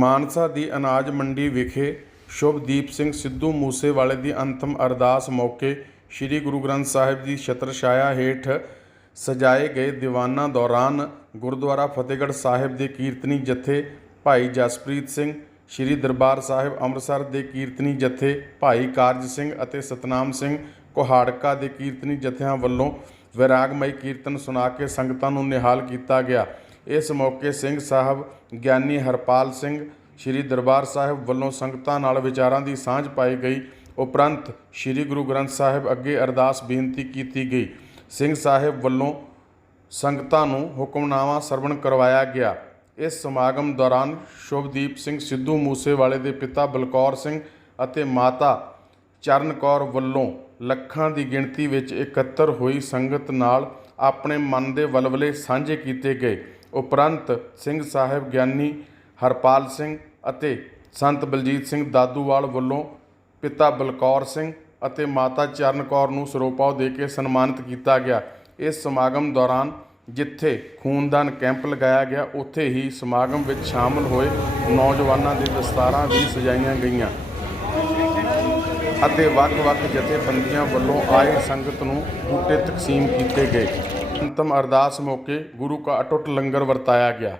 ਮਾਨਸਾ ਦੀ ਅਨਾਜ ਮੰਡੀ ਵਿਖੇ ਸ਼ੁਭਦੀਪ ਸਿੰਘ ਸਿੱਧੂ ਮੂਸੇਵਾਲੇ ਦੀ ਅੰਤਮ ਅਰਦਾਸ ਮੌਕੇ ਸ੍ਰੀ ਗੁਰੂ ਗ੍ਰੰਥ ਸਾਹਿਬ ਦੀ ਛਤਰ ਛਾਇਆ ਹੇਠ ਸਜਾਏ ਗਏ ਦੀਵਾਨਾਂ ਦੌਰਾਨ ਗੁਰਦੁਆਰਾ ਫਤਿਹਗੜ੍ਹ ਸਾਹਿਬ ਦੇ ਕੀਰਤਨੀ ਜਥੇ ਭਾਈ ਜਸਪ੍ਰੀਤ ਸਿੰਘ, ਸ੍ਰੀ ਦਰਬਾਰ ਸਾਹਿਬ ਅੰਮ੍ਰਿਤਸਰ ਦੇ ਕੀਰਤਨੀ ਜਥੇ ਭਾਈ ਕਾਰਜ ਸਿੰਘ ਅਤੇ ਸਤਨਾਮ ਸਿੰਘ ਕੁਹਾੜਕਾ ਦੇ ਕੀਰਤਨੀ ਜਥਿਆਂ ਵੱਲੋਂ ਵਿਰਾਗਮਈ ਕੀਰਤਨ ਸੁਣਾ ਕੇ ਸੰਗਤਾਂ ਨੂੰ ਨਿਹਾਲ ਕੀਤਾ ਗਿਆ। ਇਸ ਮੌਕੇ ਸਿੰਘ ਸਾਹਿਬ ਗਿਆਨੀ ਹਰਪਾਲ ਸਿੰਘ ਸ੍ਰੀ ਦਰਬਾਰ ਸਾਹਿਬ ਵੱਲੋਂ ਸੰਗਤਾਂ ਨਾਲ ਵਿਚਾਰਾਂ ਦੀ ਸਾਂਝ ਪਾਈ ਗਈ। ਉਪਰੰਤ ਸ੍ਰੀ ਗੁਰੂ ਗ੍ਰੰਥ ਸਾਹਿਬ ਅੱਗੇ ਅਰਦਾਸ ਬੇਨਤੀ ਕੀਤੀ ਗਈ। ਸਿੰਘ ਸਾਹਿਬ ਵੱਲੋਂ ਸੰਗਤਾਂ ਨੂੰ ਹੁਕਮਨਾਮਾ ਸਰਵਣ ਕਰਵਾਇਆ ਗਿਆ। ਇਸ ਸਮਾਗਮ ਦੌਰਾਨ ਸ਼ੁਭਦੀਪ ਸਿੰਘ ਸਿੱਧੂ ਮੂਸੇਵਾਲੇ ਦੇ ਪਿਤਾ ਬਲਕੌਰ ਸਿੰਘ ਅਤੇ ਮਾਤਾ ਚਰਨ ਕੌਰ ਵੱਲੋਂ ਲੱਖਾਂ ਦੀ ਗਿਣਤੀ ਵਿੱਚ ਇਕੱਤਰ ਹੋਈ ਸੰਗਤ ਨਾਲ ਆਪਣੇ ਮਨ ਦੇ ਵਲਵਲੇ ਸਾਂਝੇ ਕੀਤੇ ਗਏ। ਉਪਰੰਤ ਸਿੰਘ ਸਾਹਿਬ ਗਿਆਨੀ ਹਰਪਾਲ ਸਿੰਘ ਅਤੇ ਸੰਤ ਬਲਜੀਤ ਸਿੰਘ ਦਾਦੂਵਾਲ ਵੱਲੋਂ ਪਿਤਾ ਬਲਕੌਰ ਸਿੰਘ ਅਤੇ ਮਾਤਾ ਚਰਨ ਕੌਰ ਨੂੰ ਸਰੋਪਾਓ ਦੇ ਕੇ ਸਨਮਾਨਿਤ ਕੀਤਾ ਗਿਆ। ਇਸ ਸਮਾਗਮ ਦੌਰਾਨ ਜਿੱਥੇ ਖੂਨਦਾਨ ਕੈਂਪ ਲਗਾਇਆ ਗਿਆ, ਉੱਥੇ ਹੀ ਸਮਾਗਮ ਵਿੱਚ ਸ਼ਾਮਲ ਹੋਏ ਨੌਜਵਾਨਾਂ ਦੇ ਦਸਤਾਰਾਂ ਵੀ ਸਜਾਈਆਂ ਗਈਆਂ ਅਤੇ ਵੱਖ-ਵੱਖ ਜਥੇਬੰਦੀਆਂ ਵੱਲੋਂ ਆਏ ਸੰਗਤ ਨੂੰ ਬੂਟੇ ਤਕਸੀਮ ਕੀਤੇ ਗਏ। ਅੰਤਮ ਅਰਦਾਸ ਮੌਕੇ ਗੁਰੂ ਕਾ ਅਟੁੱਟ ਲੰਗਰ ਵਰਤਾਇਆ ਗਿਆ।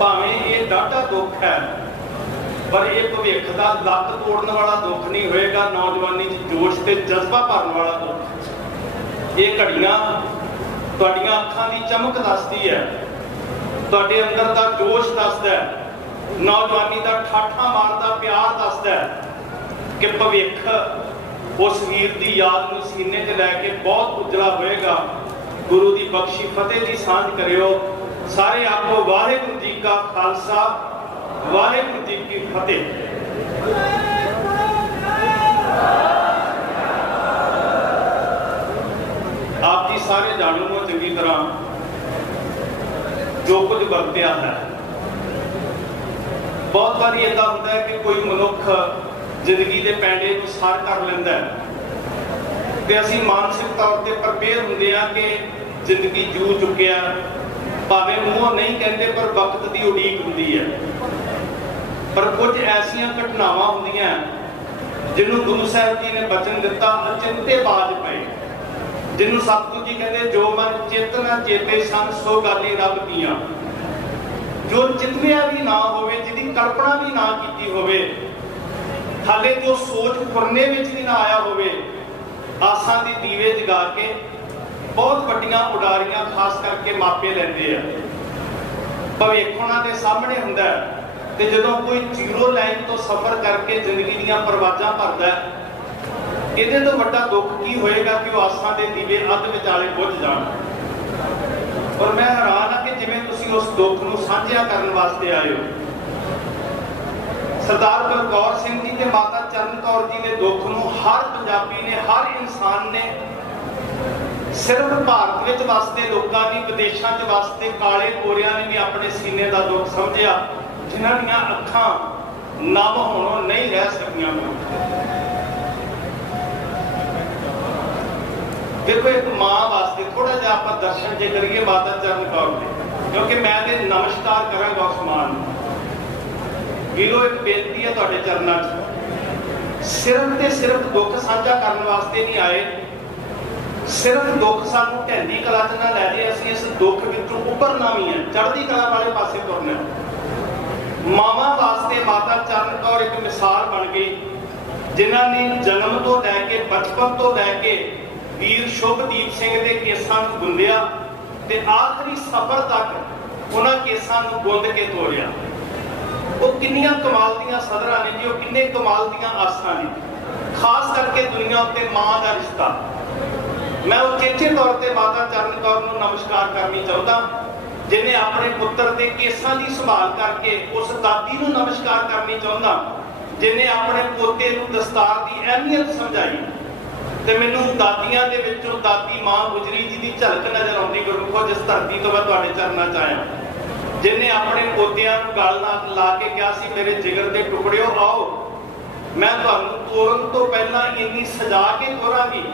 भावें ये डाटा दुख है पर यह भविख का लक तोड़न वाला दुख नहीं होएगा, नौजवानी जोश से जज्बा भरन वाला दुख। ये घड़ियां तुहाडियां अखां की चमक दसदी है, तुहाडे अंदर का जोश दसदा है, नौजवानी का ठाठा मारदा प्यार दसदा है कि भविख उस वीर की याद में सीने च लैके बहुत उजला होएगा। गुरु की बख्शी फतेह की सांझ करियो। सारे आखो वाहिगुरू जी का खालसा, वाहिगुरू जी की फतेह। आप जी सारे जाणो हो चंगी तरह जो कुछ वरत्या है। बहुत बार ऐसा होता है कि कोई मनुख जिंदगी के पैंडे को सार कर लेंदा है ते असीं मानसिक तौर पर प्रिपेयर हुंदे आ कि जिंदगी जू चुके भावें मूँहों नहीं कहते पर वक्त की उड़ीक होंदी है। पर कुछ ऐसिया घटनावां होंदियां जिन्होंने गुरु साहब जी ने बचन दिता, अचिंते बाज पे, जिन्होंने सतगुरु जी कहते जो मन चेतना चेते सन सो गाली रब कीआं। जो चितनिया भी ना होवे, जिहदी कल्पना भी ना की होवे, हाले जो सोच फुरने में भी ना आया होवे, आसां दी दीवे जगा के बहुत वड्डियां उडारियां खास करके मापे लेंदे आ। भविख उन्हां दे सामने हुंदा है ते जदों कोई जीरो लाइन तो सफर करके जिंदगी दीयां परवाजां भरदा है, इहदे तो वड्डा दुख की होएगा कि वो आसां दे दीवे अध विचाले बुझ जाण। और मैं हैरान हाँ कि जिवें तुसीं उस दुख नूं साझा करन वास्ते आए हो। सरदार बलकौर सिंह जी ते माता चरण कौर जी के दुख नूं हर पंजाबी ने, हर इंसान ने, सिर्फ भारत में वसते लोगों ने, विदेशों च वसते काले गोरियां ने भी अपने सीने का दुख समझिया, जिन्हां दीयां अखां नम होणों नहीं रह सकियां। देखो एक मां वास्ते थोड़ा जिहा आपां दर्शन जे करिए माता चरण कौर दे, क्योंकि मैं ते नमस्कार करांगा उस मां नूं। वीरो एक बेनती है तुहाडे चरनां च, सिर्फ ते सिर्फ दुख साझा करने वास्ते नहीं आए। सिर्फ दुख सानू ढैंदी कला च ना लै जाए, असीं इस दुख विचों उभरना भी है, चढ़दी कला वाले पासे तुरना। मावां वास्ते माता चरण कौर एक मिसाल बन गई, जिन्हां ने जन्म तो लैके बचपन तो लैके वीर शुभदीप सिंह के केसां नूं गुंदिया ते आखिरी सफर तक उन्हां केसां नूं गुंद के तोड़िया। वो किन्नियां कमाल दीयां सदरां ने जी, वो किन्ने कमाल दीयां आसां ने, खास करके दुनिया उत्ते मां दा रिश्ता। मैं उचेचे तौर पर माता चरण कौर नूं नमस्कार करनी चाहता, जिन्हें अपने पुत्र के केसां की संभाल करके। उस दादी नूं नमस्कार करनी चाहता, जिन्हें अपने पोते नूं दस्तार की अहमियत समझाई। ते मैनूं दादियां दे विचों दादी मां गुजरी जी की झलक नजर आउंदी गुरमुखो, जिस धरती तो मैं तुहाडे चरनां च आया, जिन्हें अपने पोतियां नूं गल नाल ला के कहा सी मेरे जिगर के टुकड़िओ आओ, मैं तुहानूं तोरन तो पहला इन्नी सजा के तोरांगी।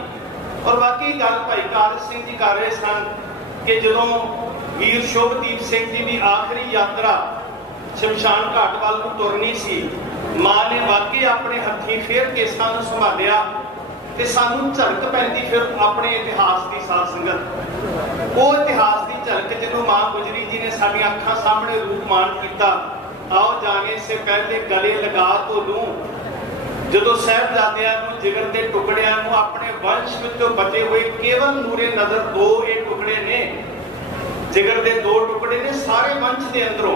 और बाकी गल भाई कारज सिंह जी कर रहे सन कि जदों वीर शुभदीप सिंह जी की आखिरी यात्रा शमशान घाट वाल नूं तुरनी सी, मां ने वाकई अपने हथीं फिर केसां नूं संभालिया ते सानूं झलक पैंदी फिर अपने इतिहास की साध संगत ਉਹ ਇਤਿਹਾਸ ਦੀ ਝਲਕ ਜਿਹਨੂੰ ਮਾਂ ਗੁਜਰੀ ਜੀ ਨੇ ਸਾਡੀਆਂ ਅੱਖਾਂ ਸਾਹਮਣੇ ਰੂਪਮਾਨ ਕੀਤਾ। ਆਓ ਜਾਣੇ ਸੇ ਪਹਿਲੇ ਗਲੇ ਲਗਾ ਤੋ ਲੂੰ, ਜਦੋਂ ਸਾਹਿਬਜ਼ਾਦਿਆਂ ਨੂੰ ਜਿਗਰ ਦੇ ਟੁਕੜਿਆਂ ਨੂੰ ਆਪਣੇ ਵੰਸ਼ ਵਿੱਚੋਂ ਬਚੇ ਹੋਏ ਕੇਵਲ ਨੂਰੇ ਨਜ਼ਰ ਦੋ ਇਹ ਟੁਕੜੇ ਨੇ, ਜਿਗਰ ਦੇ ਦੋ ਟੁਕੜੇ ਨੇ ਸਾਰੇ ਵੰਸ਼ ਦੇ ਅੰਦਰੋਂ,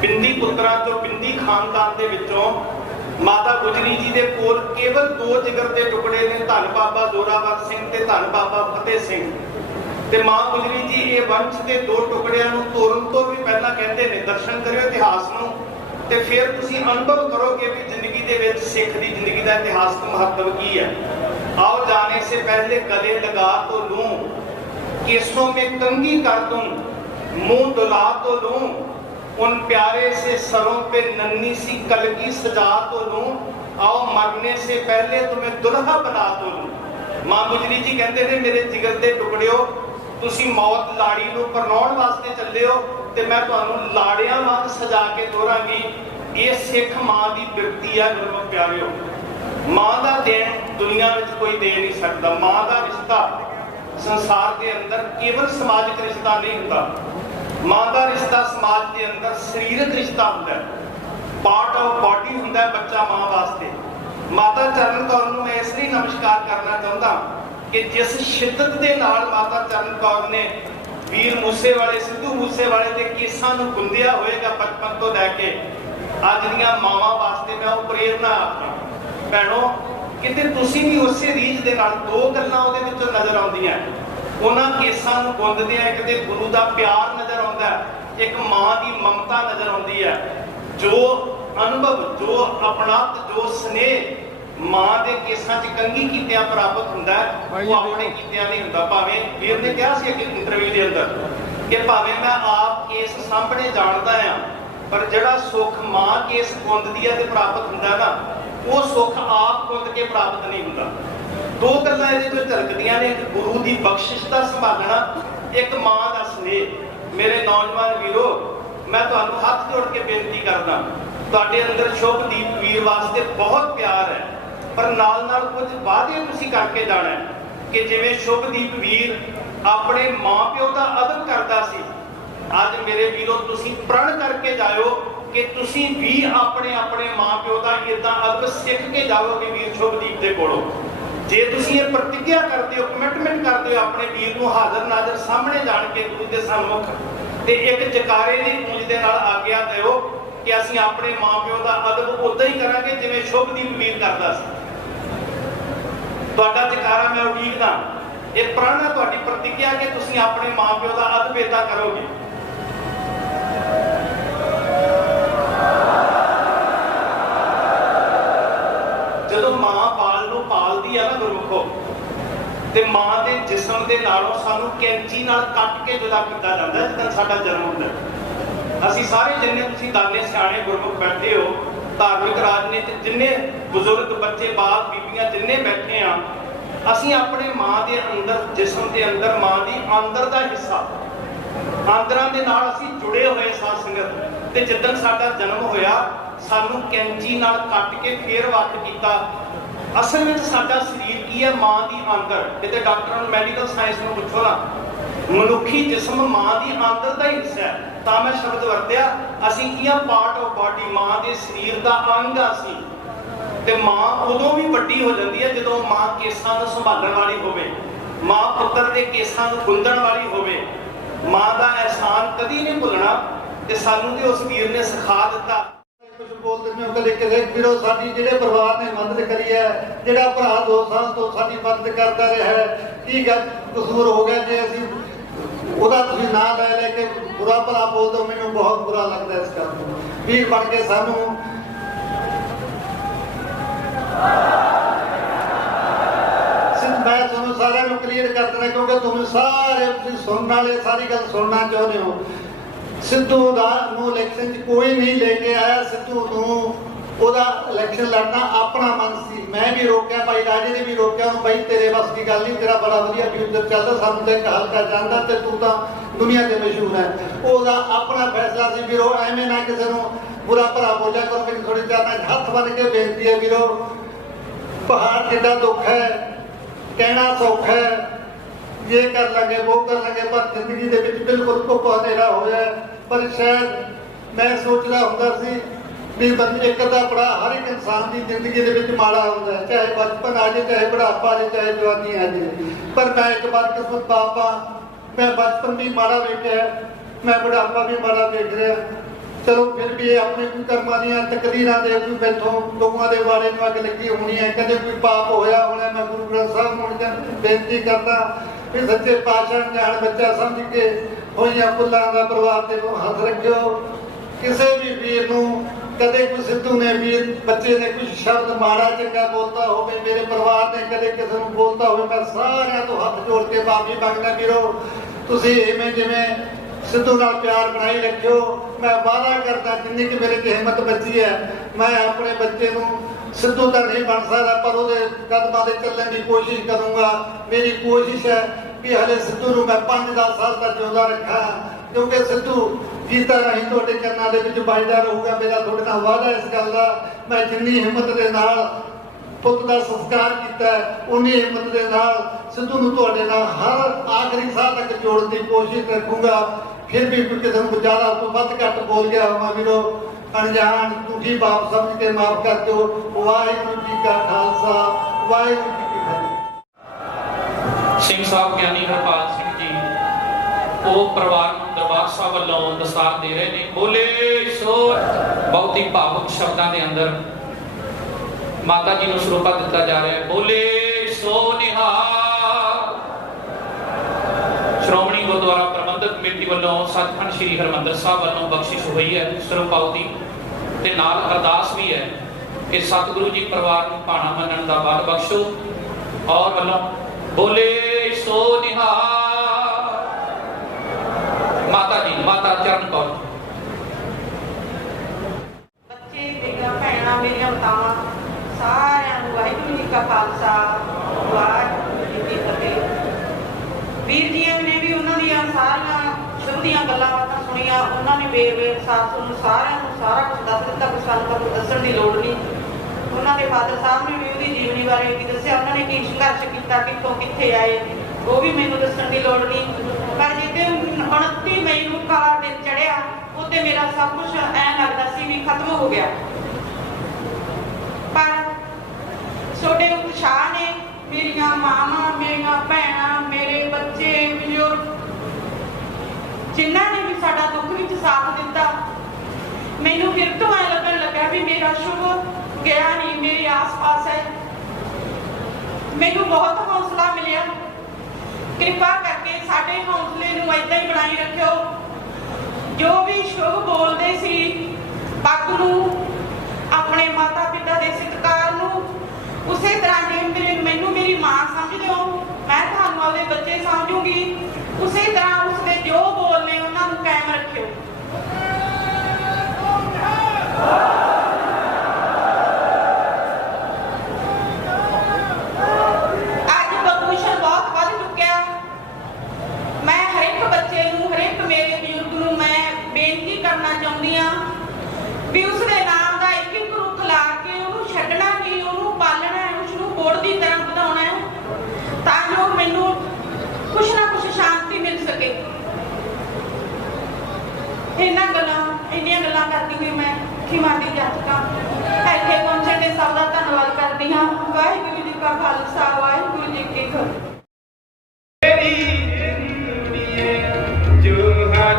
ਬਿੰਦੀ ਪੁੱਤਰਾਂ ਤੋਂ ਬਿੰਦੀ ਖਾਨਦਾਨ ਦੇ ਵਿੱਚੋਂ ਮਾਤਾ ਗੁਜਰੀ ਜੀ ਦੇ ਕੋਲ ਕੇਵਲ ਦੋ ਜਿਗਰ ਦੇ ਟੁਕੜੇ ਨੇ, ਧੰਨ ਬਾਬਾ ਜ਼ੋਰਾਵਰ ਸਿੰਘ ਤੇ ਧੰਨ ਬਾਬਾ ਫਤਿਹ ਸਿੰਘ। ਤੇ ਮਾਂ ਗੁਜਰੀ ਜੀ ਇਹ ਵੰਸ਼ ਦੇ ਦੋ ਟੁਕੜਿਆਂ ਨੂੰ ਤੋੜਨ ਤੋਂ ਵੀ ਪਹਿਲਾਂ ਕਹਿੰਦੇ ਨੇ ਦਰਸ਼ਨ ਕਰਿਓ ਇਤਿਹਾਸ ਨੂੰ, ਤੇ ਫਿਰ ਤੁਸੀਂ ਅਨੁਭਵ ਕਰੋਗੇ ਵੀ ਜ਼ਿੰਦਗੀ ਦੇ ਵਿੱਚ ਸਿੱਖ ਦੀ ਜ਼ਿੰਦਗੀ ਦਾ ਇਤਿਹਾਸਕ ਮਹੱਤਵ ਕੀ ਹੈ। आओ जाने से पहले गले लगा तो लूं, केसों में कंघी कर दूं, मुंह दुला तो लूं, उन प्यारे से सरों पे नन्ही सी कलगी सजा तो लूं, आओ मरने से पहले तुम्हें दुल्हा बना तो लूं। मां गुजरी जी कहते ने मेरे जिगर दे टुकड़िओ, तुसी मौत लाड़ी नूं परनाउण वास्ते ਚੱਲੇ ਹੋ ਤੇ ਮੈਂ ਤੁਹਾਨੂੰ ਲਾੜਿਆਂ ਵਾਂਗ ਸਜਾ ਕੇ ਤੋਰਾਂਗੀ। ਇਹ ਸਿੱਖ ਮਾਂ ਦੀ ਬਿਰਤੀ ਹੈ ਗੁਰੂ ਪਿਆਰਿਓ। ਮਾਂ ਦਾ ਦੇਣ ਦੁਨੀਆ ਵਿੱਚ ਕੋਈ ਦੇ ਨਹੀਂ ਸਕਦਾ। ਮਾਂ ਦਾ ਰਿਸ਼ਤਾ ਸੰਸਾਰ ਦੇ ਅੰਦਰ ਕੇਵਲ ਸਮਾਜਿਕ ਰਿਸ਼ਤਾ ਨਹੀਂ ਹੁੰਦਾ, ਮਾਂ ਦਾ ਰਿਸ਼ਤਾ ਸਮਾਜ ਦੇ ਅੰਦਰ ਸਰੀਰਕ ਰਿਸ਼ਤਾ ਹੁੰਦਾ, ਪਾਰਟ ਆਫ ਬਾਡੀ ਹੁੰਦਾ ਬੱਚਾ ਮਾਂ ਵਾਸਤੇ। ਮਾਤਾ ਚਰਨ ਕੌਰ ਨੂੰ ਮੈਂ ਇਸ ਲਈ ਨਮਸਕਾਰ ਕਰਨਾ ਚਾਹੁੰਦਾ ਕਿ ਜਿਸ ਸ਼ਿੱਦਤ ਦੇ ਨਾਲ ਮਾਤਾ ਚਰਨ ਕੌਰ ਨੇ ਵੀਰ ਮੂਸੇਵਾਲੇ, ਸਿੱਧੂ ਮੂਸੇਵਾਲੇ ਦੇ ਕੇਸਾਂ ਨੂੰ ਗੁੰਦਿਆ ਹੋਏਗਾ ਬਚਪਨ ਤੋਂ ਲੈ ਕੇ ਅੱਜ ਦੀਆਂ ਮਾਵਾਂ ਵਾਸਤੇ ਮੈਂ ਉਹ ਪ੍ਰੇਰਨਾ ਆਪਣੀ ਭੈਣੋ, ਕਿਤੇ ਤੁਸੀਂ ਵੀ ਉਸੇ ਰੀਝ ਦੇ ਨਾਲ ਦੋ ਗੱਲਾਂ ਉਹਦੇ ਵਿੱਚੋਂ ਨਜ਼ਰ ਆਉਂਦੀਆਂ। ਉਹਨਾਂ ਕੇਸਾਂ ਨੂੰ ਗੁੰਦਦਿਆਂ ਇੱਕ ਤੇ ਗੁਰੂ ਦਾ ਪਿਆਰ ਨਜ਼ਰ ਆਉਂਦਾ, ਇੱਕ ਮਾਂ ਦੀ ਮਮਤਾ ਨਜ਼ਰ ਆਉਂਦੀ ਹੈ। ਜੋ ਅਨੁਭਵ, ਜੋ ਆਪਣਤ, ਜੋ ਸਨੇਹ ਮਾਂ ਦੇ ਕੇਸਾਂ 'ਚ ਕੰਘੀ ਕੀਤਿਆਂ ਪ੍ਰਾਪਤ ਹੁੰਦਾ, ਉਹ ਆਪਣੇ ਕੀਤਿਆਂ ਨਹੀਂ ਹੁੰਦਾ। ਭਾਵੇਂ ਵੀਰ ਨੇ ਕਿਹਾ ਸੀ ਇੱਕ ਇੰਟਰਵਿਊ ਦੇ ਅੰਦਰ ਕਿ ਭਾਵੇਂ ਮੈਂ ਆਪ ਕੇਸ ਸਾਹਮਣੇ ਜਾਣਦਾ ਆ, ਪਰ ਜਿਹੜਾ ਸੁੱਖ ਮਾਂ ਕੇਸ ਗੁੰਦਦੀ ਹੈ ਤੇ ਪ੍ਰਾਪਤ ਹੁੰਦਾ ਨਾ, ਉਹ ਸੁੱਖ ਆਪ ਗੁੰਦ ਕੇ ਪ੍ਰਾਪਤ ਨਹੀਂ ਹੁੰਦਾ। ਦੋ ਗੱਲਾਂ ਇਹਦੇ ਤੋਂ ਝਲਕਦੀਆਂ ਨੇ, ਇੱਕ ਗੁਰੂ ਦੀ ਬਖਸ਼ਿਸ਼ ਦਾ ਸੰਭਾਲਣਾ, ਇੱਕ ਮਾਂ ਦਾ ਸਨੇਹ। ਮੇਰੇ ਨੌਜਵਾਨ ਵੀਰੋ, ਮੈਂ ਤੁਹਾਨੂੰ ਹੱਥ ਜੋੜ ਕੇ ਬੇਨਤੀ ਕਰਦਾ, ਤੁਹਾਡੇ ਅੰਦਰ ਸ਼ੁਭਦੀਪ ਵੀਰ ਵਾਸਤੇ ਬਹੁਤ ਪਿਆਰ ਹੈ, ਪਰ ਨਾਲ ਨਾਲ ਕੁਝ ਵਾਅਦੇ ਤੁਸੀਂ ਕਰਕੇ ਜਾਣਾ ਕਿ ਜਿਵੇਂ ਸ਼ੁਭਦੀਪ ਵੀਰ ਆਪਣੇ ਮਾਂ ਪਿਓ ਦਾ ਅਦਬ ਕਰਦਾ ਸੀ, ਅੱਜ ਮੇਰੇ ਵੀਰੋ ਤੁਸੀਂ ਪ੍ਰਣ ਕਰਕੇ ਜਾਇਓ ਕਿ ਤੁਸੀਂ ਵੀ ਆਪਣੇ ਆਪਣੇ ਮਾਂ ਪਿਓ ਦਾ ਇਦਾਂ ਅਦਬ ਸਿੱਖ ਕੇ ਜਾਓਗੇ ਵੀਰ ਸ਼ੁਭਦੀਪ ਦੇ ਕੋਲੋਂ। ਜੇ ਤੁਸੀਂ ਇਹ ਪ੍ਰਤੀਗਿਆ ਕਰਦੇ ਹੋ, ਕਮਿਟਮੈਂਟ ਕਰਦੇ ਹੋ ਆਪਣੇ ਵੀਰ ਨੂੰ ਹਾਜ਼ਰ ਨਾਜ਼ਰ ਸਾਹਮਣੇ ਜਾਣ ਕੇ ਗੁਰੂ ਦੇ ਸਨਮੁਖ, ਤੇ ਇੱਕ ਜਕਾਰੇ ਦੀ ਗੂੰਜ ਦੇ ਨਾਲ ਆਗਿਆ ਦਿਓ ਕਿ ਅਸੀਂ ਆਪਣੇ ਮਾਂ ਪਿਓ ਦਾ ਅਦਬ ਉਦਾਂ ਹੀ ਕਰਾਂਗੇ ਜਿਵੇਂ ਸ਼ੁਭਦੀਪ ਵੀਰ ਕਰਦਾ ਸੀ। ਤੁਹਾਡਾ ਜਕਾਰਾ ਮੈਂ ਉਡੀਕਦਾ, ਇਹ ਪ੍ਰਣ ਹੈ ਤੁਹਾਡੀ ਪ੍ਰਤੀਗਿਆ ਕਿ ਤੁਸੀਂ ਆਪਣੇ ਮਾਂ ਪਿਓ ਦਾ ਅਦਬ ਏਦਾਂ ਕਰੋਗੇ। ਜਦੋਂ ਮਾਂ ਬਾਲ ਨੂੰ ਪਾਲਦੀ ਆ ਨਾ ਗੁਰਮੁਖੋ, ਤੇ ਮਾਂ ਦੇ ਜਿਸਮ ਦੇ ਨਾਲੋਂ ਸਾਨੂੰ ਕੈਂਚੀ ਨਾਲ ਕੱਟ ਕੇ ਜੁਦਾ ਕੀਤਾ ਜਾਂਦਾ ਜਦੋਂ ਸਾਡਾ ਜਨਮ ਹੁੰਦਾ। ਅਸੀਂ ਸਾਰੇ ਜਿੰਨੇ ਤੁਸੀਂ ਦਾਨੇ ਸਿਆਣੇ ਗੁਰਮੁਖ ਬੈਠੇ ਹੋ, ਧਾਰਮਿਕ ਰਾਜਨੀਤੀ ਜਿੰਨੇ ਬਜ਼ੁਰਗ ਬੱਚੇ ਬਾਪ ਬੀਬੀਆਂ ਜਿੰਨੇ ਬੈਠੇ ਆ, ਅਸੀਂ ਆਪਣੇ ਮਾਂ ਦੇ ਅੰਦਰ, ਜਿਸਮ ਦੇ ਅੰਦਰ ਮਾਂ ਦੀ ਆਂਦਰ ਦਾ ਹਿੱਸਾ, ਆਂਦਰਾਂ ਦੇ ਨਾਲ ਅਸੀਂ ਜੁੜੇ ਹੋਏ ਸਾਧ ਸੰਗਤ। ਤੇ ਜਿੱਦਣ ਸਾਡਾ ਜਨਮ ਹੋਇਆ ਸਾਨੂੰ ਕੈਂਚੀ ਨਾਲ ਕੱਟ ਕੇ ਫੇਰ ਵੱਖ ਕੀਤਾ। ਅਸਲ ਵਿੱਚ ਸਾਡਾ ਸਰੀਰ ਕੀ ਹੈ? ਮਾਂ ਦੀ ਆਂਦਰ। ਕਿਤੇ ਡਾਕਟਰਾਂ ਨੂੰ, ਮੈਡੀਕਲ ਸਾਇੰਸ ਨੂੰ ਪੁੱਛੋ ਨਾ, ਮਨੁੱਖੀ ਜਿਸਮ ਮਾਂ ਦੀ ਆਂਦਰ ਦਾ ਹੀ ਹਿੱਸਾ ਹੈ। ਤਾਂ ਮੈਂ ਸ਼ਬਦ ਵਰਤਿਆ, ਅਸੀਂ ਕੀ ਆ? ਪਾਰਟ ਆਫ ਬਾਡੀ, ਮਾਂ ਦੇ ਸਰੀਰ ਦਾ ਅੰਗ ਆ ਅਸੀਂ। ਤੇ ਮਾਂ ਉਦੋਂ ਵੀ ਵੱਡੀ ਹੋ ਜਾਂਦੀ ਹੈ ਜਦੋਂ ਮਾਂ ਕੇਸਾਂ ਨੂੰ ਸੰਭਾਲਣ ਵਾਲੀ ਹੋਵੇ, ਮਾਂ ਪੁੱਤਰ ਦੇ ਕੇਸਾਂ ਨੂੰ ਗੁੰਦਣ ਵਾਲੀ ਹੋਵੇ। ਮਾਂ ਦਾ ਅਹਿਸਾਨ ਕਦੀ ਨਹੀਂ ਭੁੱਲਣਾ, ਤੇ ਸਾਨੂੰ ਤੇ ਉਸ ਵੀਰ ਨੇ ਸਿਖਾ ਦਿੱਤਾ। ਕੁਝ ਬੋਲਦੇ ਨੇ ਉਹ ਕਦੇ ਵੀਰੋ ਸਾਡੀ ਜਿਹੜੇ ਪਰਿਵਾਰ ਨੇ ਮਦਦ ਕਰੀ ਹੈ, ਜਿਹੜਾ ਭਰਾ 2 ਸਾਲ ਤੋਂ ਸਾਡੀ ਮਦਦ ਕਰਦਾ ਰਿਹਾ ਹੈ, ਕੀ ਗੱਲ ਕਸੂਰ ਹੋ ਗਿਆ ਜੇ ਅਸੀਂ ਉਹਦਾ ਤੁਸੀਂ ਨਾਂ ਲੈ ਕੇ ਬੁਰਾ ਭਲਾ ਬੋਲਦੇ ਹੋ? ਮੈਨੂੰ ਬਹੁਤ ਬੁਰਾ ਲੱਗਦਾ ਇਸ ਗੱਲ ਤੋਂ। ਵੀਰ ਬਣ ਕੇ ਸਾਨੂੰ ਮੈਂ ਤੁਹਾਨੂੰ ਸਾਰਿਆਂ ਨੂੰ ਕਲੀਅਰ ਕਰ ਦੇਣਾ, ਕਿਉਂਕਿ ਤੁਸੀਂ ਸਾਰੇ ਸੁਣਨ ਵਾਲੇ ਸਾਰੀ ਗੱਲ ਸੁਣਨਾ ਚਾਹੁੰਦੇ ਹੋ। ਸਿੱਧੂ ਨੂੰ ਇਲੈਕਸ਼ਨ 'ਚ ਕੋਈ ਨਹੀਂ ਲੈ ਕੇ ਆਇਆ। ਸਿੱਧੂ ਨੂੰ ਉਹਦਾ ਇਲੈਕਸ਼ਨ ਲੜਨਾ ਆਪਣਾ ਮਨ ਸੀ। ਮੈਂ ਵੀ ਰੋਕਿਆ, ਭਾਈ ਰਾਜੇ ਨੇ ਵੀ ਰੋਕਿਆ ਉਹਨੂੰ, ਭਾਈ ਤੇਰੇ ਵੱਸ ਦੀ ਗੱਲ ਨਹੀਂ, ਤੇਰਾ ਬੜਾ ਵਧੀਆ ਫਿਊਚਰ ਚੱਲਦਾ, ਸਾਨੂੰ ਤੇ ਹਲਕਾ ਜਾਂਦਾ ਤੇ ਤੂੰ ਤਾਂ ਦੁਨੀਆ ਤੇ ਮਸ਼ਹੂਰ ਹੈ। ਉਹਦਾ ਆਪਣਾ ਫੈਸਲਾ ਸੀ ਵੀਰੋ। ਐਵੇਂ ਨਾ ਕਿਸੇ ਨੂੰ ਬੁਰਾ ਭਲਾ ਬੋਲਿਆ ਕਰੋ। ਮੇਰੀ ਥੋੜੀ ਚਰਨਾਂ 'ਚ ਹੱਥ ਬੰਨ ਕੇ ਬੇਨਤੀ ਹੈ ਵੀਰੋ, ਪਹਾੜ ਜਿੱਡਾ ਦੁੱਖ ਹੈ ਕਹਿਣਾ ਸੌਖਾ ਹੈ, ये कर लेंगे वो कर लेंगे, पर जिंदगी ਦੇ ਵਿੱਚ ਬਿਲਕੁਲ ਘੁੱਪ ਹਨੇਰਾ ਹੋਇਆ। ਪਰ ਸ਼ਾਇਦ ਮੈਂ ਸੋਚਦਾ ਹੁੰਦਾ ਸੀ ਵੀ ਬੰਦੇ ਇੱਕ ਦਾ ਬੜਾ ਹਰ ਇੱਕ ਇਨਸਾਨ ਦੀ ਜ਼ਿੰਦਗੀ ਦੇ ਵਿੱਚ ਮਾੜਾ ਹੁੰਦਾ ਹੈ, ਚਾਹੇ ਬਚਪਨ ਆ ਜਾਏ, ਚਾਹੇ ਬੁਢਾਪਾ ਆ ਜਾਏ, ਚਾਹੇ ਜਵਾਨੀ ਆ ਜਾਏ। ਪਰ ਮੈਂ ਇੱਕ ਵਾਰ ਕਿਸਮਤ ਬਾਪਾ, ਮੈਂ ਬਚਪਨ ਵੀ ਮਾੜਾ ਵੇਖਿਆ, ਮੈਂ ਬੁਢਾਪਾ ਵੀ ਮਾੜਾ ਵੇਖ ਰਿਹਾ। ਚਲੋ ਫਿਰ ਵੀ ਇਹ ਆਪਣੇ ਕੋਈ ਕਰਮਾਂ ਦੀਆਂ ਤਕਦੀਰਾਂ ਦੇ ਕੋਈ ਬੈਠੋ ਲੋਕਾਂ ਦੇ ਵਾੜੇ ਨੂੰ ਅੱਗ ਲੱਗੀ ਹੋਣੀ ਹੈ, ਕਦੇ ਕੋਈ ਪਾਪ ਹੋਇਆ ਹੋਣਾ। ਮੈਂ ਗੁਰੂ ਗ੍ਰੰਥ ਸਾਹਿਬ ਨੂੰ ਬੇਨਤੀ ਕਰਦਾ ਵੀ ਸੱਚੇ ਪਾਤਸ਼ਾਹ ਜਾਣ ਬੱਚਾ ਸਮਝ ਕੇ ਹੋਈਆਂ ਫੁੱਲਾਂ ਦਾ ਪਰਿਵਾਰ ਤੇ ਹੱਥ ਰੱਖਿਓ। ਕਿਸੇ ਵੀ ਵੀਰ ਨੂੰ ਕਦੇ ਕੋਈ ਸਿੱਧੂ ਨੇ ਵੀਰ ਬੱਚੇ ਨੇ ਕੁਝ ਸ਼ਬਦ ਮਾੜਾ ਚੰਗਾ ਬੋਲਤਾ ਹੋਵੇ, ਮੇਰੇ ਪਰਿਵਾਰ ਨੇ ਕਦੇ ਕਿਸੇ ਨੂੰ ਬੋਲਤਾ ਹੋਵੇ, ਮੈਂ ਸਾਰਿਆਂ ਤੋਂ ਹੱਥ ਜੋੜ ਕੇ ਮਾਫੀ ਮੰਗਦਾ। ਵੀਰੋ ਤੁਸੀਂ ਇਵੇਂ ਜਿਵੇਂ ਸਿੱਧੂ ਨਾਲ ਪਿਆਰ ਬਣਾਈ ਰੱਖਿਓ। ਮੈਂ ਵਾਅਦਾ ਕਰਦਾ ਜਿੰਨੀ ਕਿ ਮੇਰੇ 'ਚ ਹਿੰਮਤ ਬਚੀ ਹੈ, ਮੈਂ ਆਪਣੇ ਬੱਚੇ ਨੂੰ ਸਿੱਧੂ ਤਾਂ ਨਹੀਂ ਬਣ ਸਕਦਾ ਪਰ ਉਹਦੇ ਕਦਮਾਂ 'ਤੇ ਚੱਲਣ ਦੀ ਕੋਸ਼ਿਸ਼ ਕਰੂੰਗਾ। ਮੇਰੀ ਕੋਸ਼ਿਸ਼ ਹੈ ਕਿ ਹਲੇ ਸਿੱਧੂ ਨੂੰ ਮੈਂ 5-10 ਸਾਲ ਤੱਕ ਜਿਉਂਦਾ ਰੱਖਾਂ, ਕਿਉਂਕਿ ਸਿੱਧੂ ਗੀਤਾਂ ਰਾਹੀਂ ਤੁਹਾਡੇ ਕੰਨਾਂ ਦੇ ਵਿੱਚ ਵੱਜਦਾ ਰਹੂਗਾ। ਮੇਰਾ ਤੁਹਾਡੇ ਨਾਲ ਵਾਅਦਾ ਇਸ ਗੱਲ ਦਾ। ਮੈਂ ਜਿੰਨੀ ਹਿੰਮਤ ਦੇ ਨਾਲ ਪੁੱਤ ਦਾ ਸੰਸਕਾਰ ਕੀਤਾ ਉਨੀ ਹਿੰਮਤ ਦੇ ਨਾਲ ਸਿੱਧੂ ਨੂੰ ਤੁਹਾਡੇ ਨਾਲ ਹਰ ਆਖਰੀ ਸਾਹ ਤੱਕ ਜੋੜਨ ਦੀ ਕੋਸ਼ਿਸ਼ ਰੱਖੂੰਗਾ। ਫਿਰ ਵੀ ਕਿਸੇ ਨੂੰ ਜ਼ਿਆਦਾ ਤੋਂ ਵੱਧ ਘੱਟ ਬੋਲ ਗਿਆ ਹੋਵਾਂ ਵੀਰੋ, ਅਣਜਾਣ ਝੂਠੀ ਬਾਪ ਸਮਝ ਕੇ ਮਾਫ ਕਰ ਦਿਓ। ਵਾਹਿਗੁਰੂ ਜੀ ਕਾ ਖਾਲਸਾ, ਵਾਹਿਗੁਰੂ ਜੀ ਕੀ ਫਤਿਹ। ਸਿੰਘ ਸਾਹਿਬ ਗਿਆਨੀ ਹਰਪਾਲ ਸਿੰਘ ਜੀ ਉਹ ਪਰਿਵਾਰ ਨੂੰ ਦਰਬਾਰ ਸਾਹਿਬ ਵੱਲੋਂ ਦਸਤਾਰ ਦੇ ਰਹੇ ਨੇ। ਬੋਲੇ ਸੋ ਬਹੁਤ ਹੀ ਭਾਵੁਕ ਸ਼ਬਦਾਂ ਦੇ ਅੰਦਰ ਮਾਤਾ ਜੀ ਨੂੰ ਸਰੂਪਾ ਦਿੱਤਾ ਜਾ ਰਿਹਾ ਹੈ। ਬੋਲੇ ਸੋ ਨਿਹਾਲ। ਸ਼੍ਰੋਮਣੀ ਗੁਰਦੁਆਰਾ ਪ੍ਰਬੰਧਕ ਕਮੇਟੀ ਵੱਲੋਂ ਸੱਚਖੰਡ ਸ੍ਰੀ ਹਰਿਮੰਦਰ ਸਾਹਿਬ ਵੱਲੋਂ ਬਖਸ਼ਿਸ਼ ਹੋਈ ਹੈ ਸਰੂਪਾਉ ਦੀ, ਤੇ ਨਾਲ ਅਰਦਾਸ ਵੀ ਹੈ ਕਿ ਸਤਿਗੁਰੂ ਜੀ ਪਰਿਵਾਰ ਨੂੰ ਭਾਣਾ ਮੰਨਣ ਦਾ ਬਲ ਬਖਸ਼ੋ। ਔਰ ਵੱਲੋਂ ਬੋਲੇ ਸੋ ਨਿਹਾਲ। ਮਾਤਾ ਜੀ, ਮਾਤਾ ਚਰਨ ਕੌਰ। ਬੱਚੇ ਮੇਰੀਆਂ ਭੈਣਾਂ ਮੇਰੀਆਂ ਮਾਤਾਵਾਂ ਸਾਰਿਆਂ ਨੂੰ ਵਾਹਿਗੁਰੂ ਜੀ ਕਾ ਖਾਲਸਾ, ਵਾਹਿਗੁਰੂ ਜੀ ਕੀ ਫਤਿਹ। ਵੀਰ ਜੀ ਨੇ ਵੀ ਉਹਨਾਂ ਦੀਆਂ ਸਾਰੀਆਂ ਸ਼ੁਭ ਦੀਆਂ ਗੱਲਾਂ ਬਾਤਾਂ ਸੁਣੀਆਂ, ਉਹਨਾਂ ਨੇ ਵੇਰ ਸਾਥ ਨੂੰ ਸਾਰਿਆਂ ਨੂੰ ਸਾਰਾ ਕੁਝ ਦੱਸ ਦਿੱਤਾ, ਕੁਝ ਸਾਨੂੰ ਤਾਂ ਕੁਝ ਦੱਸਣ ਦੀ ਲੋੜ ਨਹੀਂ। ਉਹਨਾਂ ਦੇ ਫਾਦਰ ਸਾਹਿਬ ਨੇ ਵੀ ਉਹਦੀ ਜੀਵਨੀ ਬਾਰੇ ਵੀ ਦੱਸਿਆ, ਉਹਨਾਂ ਨੇ ਕੀ ਸੰਘਰਸ਼ ਕੀਤਾ, ਕਿੱਥੋਂ ਕਿੱਥੇ ਆਏ, ਉਹ ਵੀ ਮੈਨੂੰ ਦੱਸਣ ਦੀ ਲੋੜ ਨਹੀਂ। ਪਰ ਜਿੱਦੇ 29 ਮਈ ਨੂੰ ਕਾਲਾ ਦਿਨ ਚੜਿਆ, ਉਹਦੇ ਮੇਰਾ ਸਭ ਕੁਝ ਐਂ ਲੱਗਦਾ ਸੀ ਵੀ ਖਤਮ ਹੋ ਗਿਆ। ਪਰ ਤੁਹਾਡੇ ਉਤਸ਼ਾਹ ਨੇ ਮੇਰੀਆਂ ਮਾਵਾਂ, ਮੇਰੀਆਂ ਭੈਣਾਂ, ਮੇਰੇ ਬੱਚੇ, ਬਜ਼ੁਰਗ ਜਿਨ੍ਹਾਂ ਨੇ ਵੀ ਸਾਡਾ ਦੁੱਖ ਵਿੱਚ ਸਾਥ ਦਿੱਤਾ, ਮੈਨੂੰ ਫਿਰ ਤੋਂ ਐਂ ਲੱਗਣ ਲੱਗਾ ਵੀ ਮੇਰਾ ਸ਼ੁਭ ਗਿਆ ਨਹੀਂ, ਮੇਰੇ ਆਸ-ਪਾਸ ਹੈ। ਮੈਨੂੰ ਬਹੁਤ ਹੌਸਲਾ ਮਿਲਿਆ। ਕਿਰਪਾ ਕਰਕੇ ਸਾਡੇ ਹੌਸਲੇ ਨੂੰ ਏਦਾਂ ਹੀ ਬਣਾਈ ਰੱਖਿਓ। ਜੋ ਵੀ ਸ਼ੁਭ ਬੋਲਦੇ ਸੀ, ਪੱਗ ਨੂੰ, ਆਪਣੇ ਮਾਤਾ ਪਿਤਾ ਦੇ ਸਤਿਕਾਰ ਨੂੰ, ਉਸੇ ਤਰ੍ਹਾਂ ਜੇ ਮੈਨੂੰ ਮੇਰੀ ਮਾਂ ਸਮਝਦੇ ਹੋ, ਮੈਂ ਤੁਹਾਨੂੰ ਆਪਦੇ ਬੱਚੇ ਸਮਝੂਗੀ। ਉਸੇ ਤਰ੍ਹਾਂ ਉਸਦੇ ਜੋ ਬੋਲ ਨੇ ਉਹਨਾਂ ਨੂੰ ਕਾਇਮ ਰੱਖਿਓ। ਅੱਜ ਪ੍ਰਦੂਸ਼ਣ ਬਹੁਤ ਵੱਧ ਚੁੱਕਿਆ। ਮੈਂ ਹਰੇਕ ਬੱਚੇ ਨੂੰ, ਹਰੇਕ ਮੇਰੇ ਬਜ਼ੁਰਗ ਨੂੰ ਮੈਂ ਬੇਨਤੀ ਕਰਨਾ ਚਾਹੁੰਦੀ ਹਾਂ ਵੀ ਉਸਦੇ ਨਾਮ ਦਾ ਇੱਕ ਇੱਕ ਰੁੱਖ ਲਾ ਕੇ ਉਹਨੂੰ ਛੱਡਣਾ ਨਹੀਂ, ਉਹਨੂੰ ਪਾਲਣਾ ਹੈ, ਉਸਨੂੰ ਬੋੜ ਦੀ ਤਰ੍ਹਾਂ ਵਧਾਉਣਾ ਹੈ, ਤਾਂ ਜੋ ਮੈਨੂੰ ਕੁਛ ਨਾ ਕੁਛ ਸ਼ਾਂਤੀ ਮਿਲ ਸਕੇ। ਇੰਨੀਆਂ ਗੱਲਾਂ ਕਰਦੀ ਹੋਈ ਮੈਂ ਖਿਮਾ ਦੀ ਜਾਤਕਾ ਇੱਥੇ ਪਹੁੰਚਣ ਦੇ ਸਭ ਦਾ ਧੰਨਵਾਦ ਕਰਦੀ ਹਾਂ। ਵਾਹਿਗੁਰੂ ਜੀ ਕਾ ਖਾਲਸਾ, ਵਾਹਿਗੁਰੂ ਜੀ ਕੀ ਫਤਿਹ। ਜੋ ਹਰ